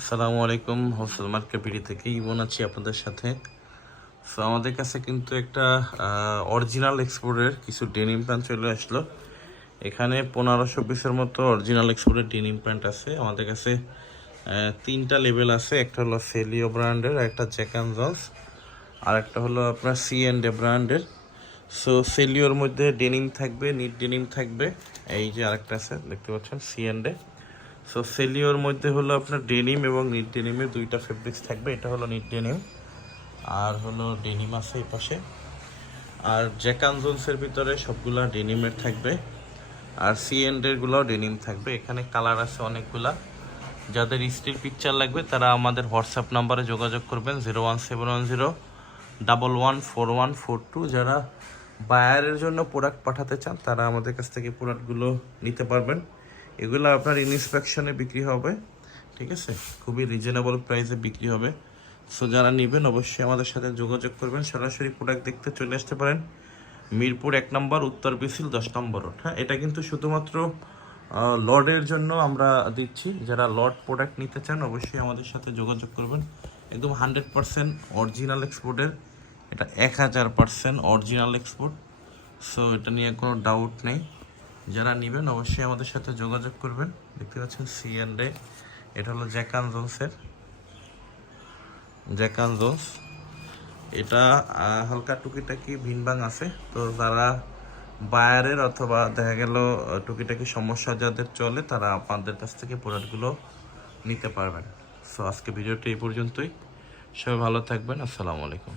আসসালামু আলাইকুম হোসেল market BD থেকে ইমন আছি আপনাদের সাথে। সো আমাদের কাছে কিন্তু একটা অরিজিনাল এক্সপোর্টের কিছু ডেনিম প্যান্ট চলে আসলো। এখানে পনেরোশো পিসের মতো অরিজিনাল এক্সপোর্টের ডেনিম প্যান্ট আছে। আমাদের কাছে তিনটা লেভেল আছে। একটা হলো সেলিও ব্র্যান্ডের একটা জ্যাকান জলস আর একটা হলো আপনার সি অ্যান্ড এ ব্র্যান্ডের সো সেলিওর মধ্যে ডেনিম থাকবে নিট ডেনিম থাকবে। এই যে আরেকটা আছে, দেখতে পাচ্ছেন সি অ্যান্ড এ সো সেলিওর মধ্যে হলো আপনার ডেনিম এবং নিট ডেনিমের দুইটা ফেব্রিক্স থাকবে। এটা হলো নিট ডেনিম আর হলো ডেনিম আছে এই পাশে। আর জ্যাকান জোন্সের ভিতরে সবগুলা ডেনিমের থাকবে। আর সি এন্ডেরগুলোও ডেনিম থাকবে। এখানে কালার আছে অনেকগুলা। যাদের স্টিল পিকচার লাগবে, তারা আমাদের হোয়াটসঅ্যাপ নাম্বারে যোগাযোগ করবেন zero one seven one zero double one four one four two যারা বায়ারের জন্য প্রোডাক্ট পাঠাতে চান, তারা আমাদের কাছ থেকে প্রোডাক্টগুলো নিতে পারবেন। এগুলো আপনার ইনস্পেকশনে বিক্রি হবে, ঠিক আছে? খুবই রিজনেবল প্রাইসে বিক্রি হবে। সো যারা নেবেন অবশ্যই আমাদের সাথে যোগাযোগ করবেন। সরাসরি প্রোডাক্ট দেখতে চলে আসতে পারেন। মিরপুর এক নম্বর, উত্তর বিসিল দশ নম্বর রোড হ্যাঁ এটা কিন্তু শুধুমাত্র লর্ডের জন্য আমরা দিচ্ছি। যারা লর্ড প্রোডাক্ট নিতে চান, অবশ্যই আমাদের সাথে যোগাযোগ করবেন। একদম হান্ড্রেড পারসেন্ট অরিজিনাল এক্সপোর্টের এটা এক হাজার পারসেন্ট অরিজিনাল এক্সপোর্ট সো এটা নিয়ে কোনো ডাউট নেই। যারা নেবেন অবশ্যই আমাদের সাথে যোগাযোগ করবেন। দেখতে পাচ্ছেন সি অ্যান্ড এ এটা হলো জ্যাকান জোন্সের জ্যাকান জোন্স এটা হালকা টুকিটাকি ভিনবাং আছে। তো যারা বায়ারের অথবা দেখা গেল টুকিটাকি সমস্যা যাদের চলে, তারা আপনাদের কাছ থেকে প্রোডাক্টগুলো নিতে পারবেন। সো আজকে ভিডিওটি এই পর্যন্তই। সবাই ভালো থাকবেন। আসসালামু আলাইকুম।